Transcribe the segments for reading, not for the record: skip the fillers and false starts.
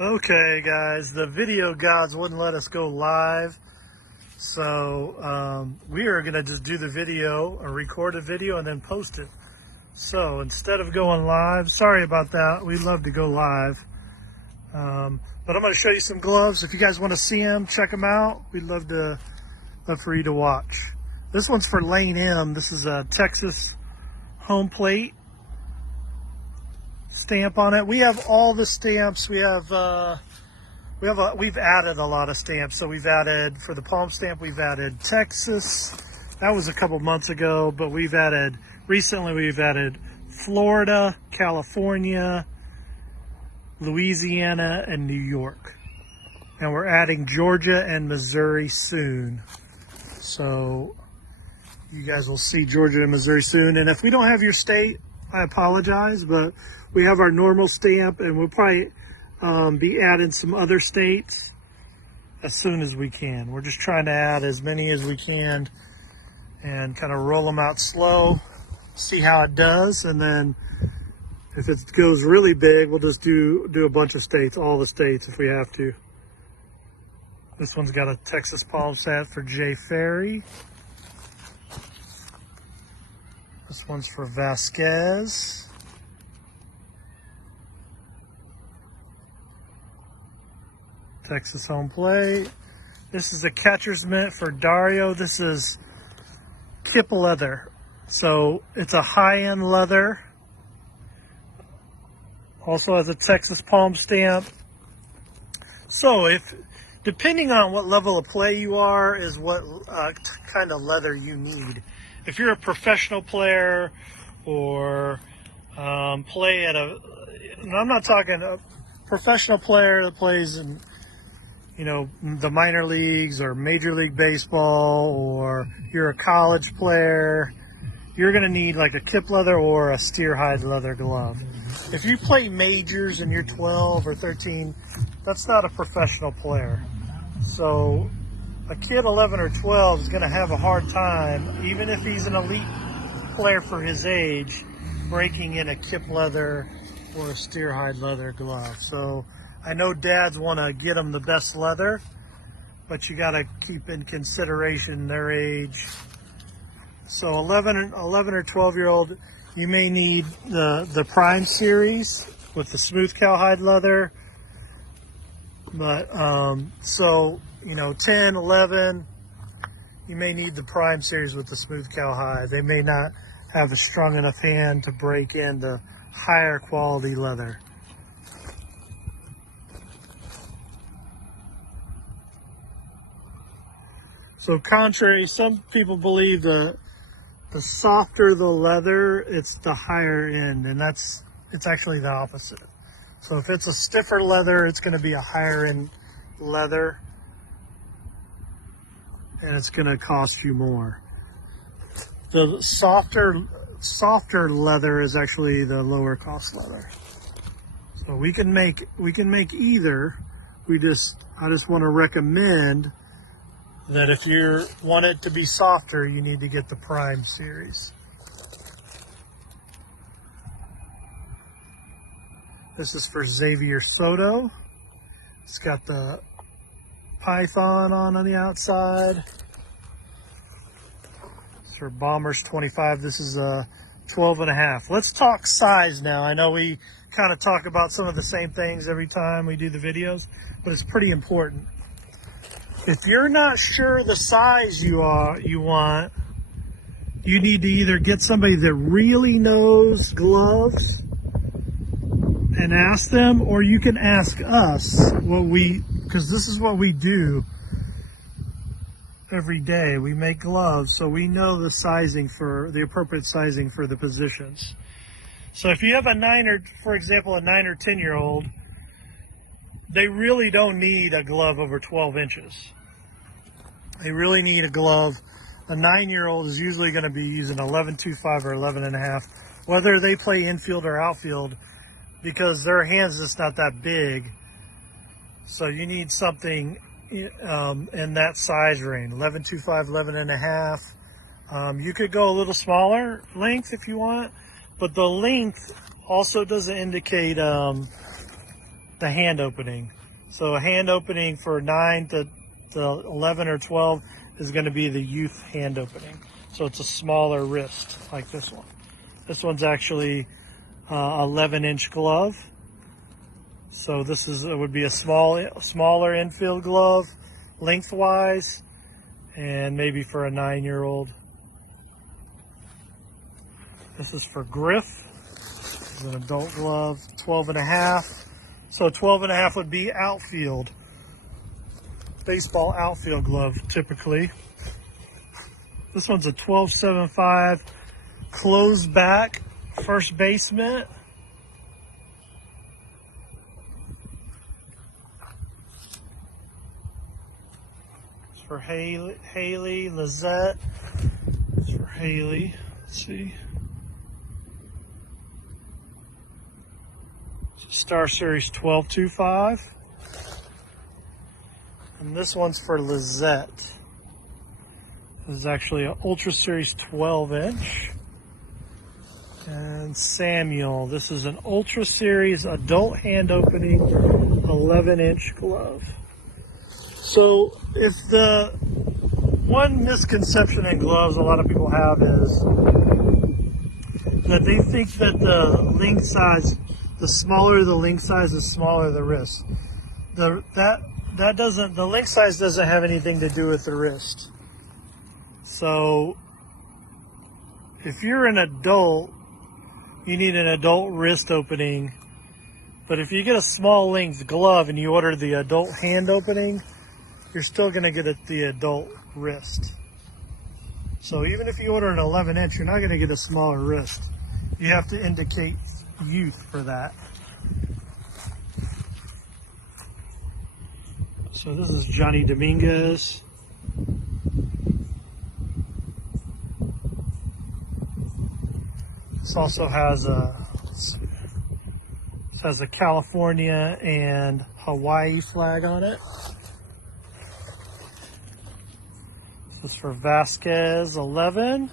Okay, guys, the video gods wouldn't let us go live, so we are going to just do the video, or record a video, and then post it. So instead of going live, sorry about that, we'd love to go live, but I'm going to show you some gloves. If you guys want to see them, check them out. We'd love for you to watch. This one's for Lane M. This is a Texas home plate stamp on it. We have all the stamps. We've added a lot of stamps. So we've added, for the palm stamp, we've added Texas. That was a couple months ago, but recently we've added Florida, California, Louisiana, and New York. And we're adding Georgia and Missouri soon. So you guys will see Georgia and Missouri soon. And if we don't have your state, I apologize, but we have our normal stamp, and we'll probably be adding some other states as soon as we can. We're just trying to add as many as we can and kind of roll them out slow, see how it does, and then if it goes really big, we'll just do a bunch of states, all the states if we have to. This one's got a Texas palm set for Jay Ferry. This one's for Vasquez. Texas home plate. This is a catcher's mitt for Dario. This is kip leather. So it's a high-end leather. Also has a Texas palm stamp. So depending on what level of play you are is what kind of leather you need. If you're a professional player or play at I'm not talking a professional player that plays in, the minor leagues or Major League Baseball, or you're a college player, you're going to need like a kip leather or a steer hide leather glove. If you play majors and you're 12 or 13, that's not a professional player. So a kid 11 or 12 is going to have a hard time, even if he's an elite player for his age, breaking in a kip leather or a steer hide leather glove. So I know dads want to get them the best leather, but you got to keep in consideration their age. So 11 or 12-year-old, you may need the Prime series with the smooth cowhide leather. But 10, 11, you may need the Prime series with the smooth cowhide. They may not have a strong enough hand to break into higher quality leather. So contrary, some people believe the softer the leather, it's the higher end, and it's actually the opposite. So if it's a stiffer leather, it's going to be a higher end leather, and it's going to cost you more. The softer leather is actually the lower cost leather. So we can make either. I just want to recommend that if you want it to be softer, you need to get the Prime series. This is for Xavier Soto. It's got the python on the outside. It's for Bombers 25. This is a 12.5. Let's talk size now. I know we kind of talk about some of the same things every time we do the videos, but it's pretty important. If you're not sure the size you want, you need to either get somebody that really knows gloves and ask them, or you can ask us because this is what we do every day. We make gloves, so we know the appropriate sizing for the positions. So if you have for example, a 9 or 10-year-old, they really don't need a glove over 12 inches. They really need a glove. A 9-year-old is usually going to be using 11.25 or 11.5, whether they play infield or outfield, because their hand's just not that big. So you need something in that size range, 11.25, 11.5. You could go a little smaller length if you want, but the length also doesn't indicate the hand opening. So a hand opening for 9 to 11 or 12 is going to be the youth hand opening. So it's a smaller wrist like this one. This one's actually 11-inch glove. So this would be a smaller infield glove lengthwise, and maybe for a 9-year-old. This is for Griff. This is an adult glove, 12.5. So 12.5 would be outfield, baseball outfield glove typically. This one's a 12.75 closed back first baseman. It's for Haley Lizette. It's for Haley. Let's see. Star Series 12.25. And this one's for Lizette. This is actually an Ultra Series 12-inch. And Samuel, this is an Ultra Series adult hand opening 11-inch glove. So if the one misconception in gloves a lot of people have is that they think that the length size, the smaller the length size, the smaller the wrist. The length size doesn't have anything to do with the wrist. So if you're an adult, you need an adult wrist opening. But if you get a small length glove and you order the adult hand opening, you're still going to get the adult wrist. So even if you order an 11-inch, you're not going to get a smaller wrist. You have to indicate youth for that. So this is Johnny Dominguez. This also has a California and Hawaii flag on it. This is for Vasquez 11.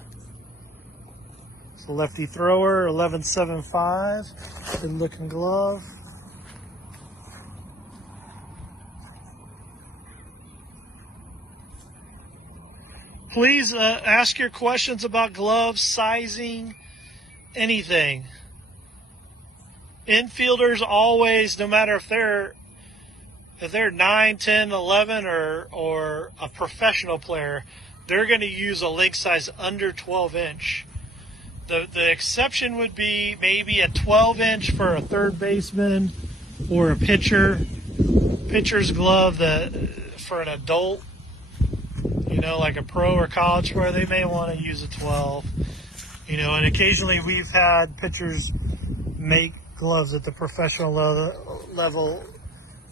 It's a lefty thrower, 11.75. Good looking glove. Please ask your questions about gloves, sizing, anything. Infielders always, no matter if they're 9, 10, 11 or a professional player, they're going to use a length size under 12-inch. The exception would be maybe a 12-inch for a third baseman or a pitcher's glove for an adult, like a pro or college player, they may want to use a 12. And occasionally we've had pitchers make gloves at the professional level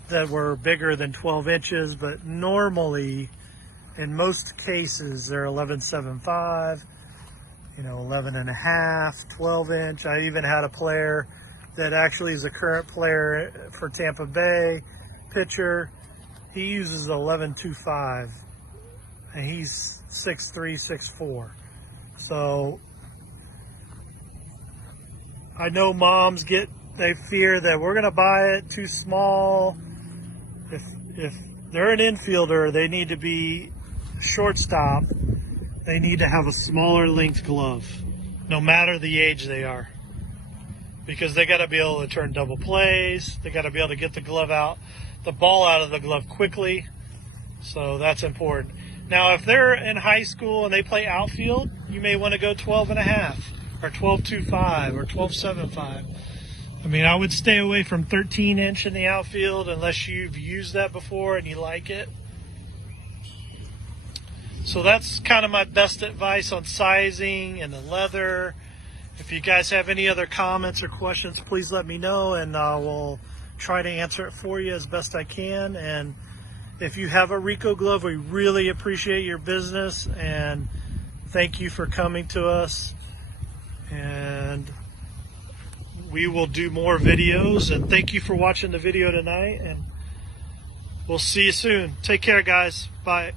that were bigger than 12 inches, but normally, in most cases, they're 11.75, 11.5, 12-inch. I even had a player that actually is a current player for Tampa Bay, pitcher. He uses 11.25, and he's 6'3", 6'4". So I know moms they fear that we're going to buy it too small. If they're an infielder, they need to be shortstop. They need to have a smaller length glove, no matter the age they are, because they got to be able to turn double plays. They got to be able to get the ball out of the glove quickly. So that's important. Now, if they're in high school and they play outfield, you may want to go 12.5 or 12.25 or 12.75. I would stay away from 13-inch in the outfield unless you've used that before and you like it. So that's kind of my best advice on sizing and the leather. If you guys have any other comments or questions, please let me know, and I will try to answer it for you as best I can. And if you have a Rico glove, we really appreciate your business, and thank you for coming to us. And we will do more videos, and thank you for watching the video tonight, and we'll see you soon. Take care, guys. Bye.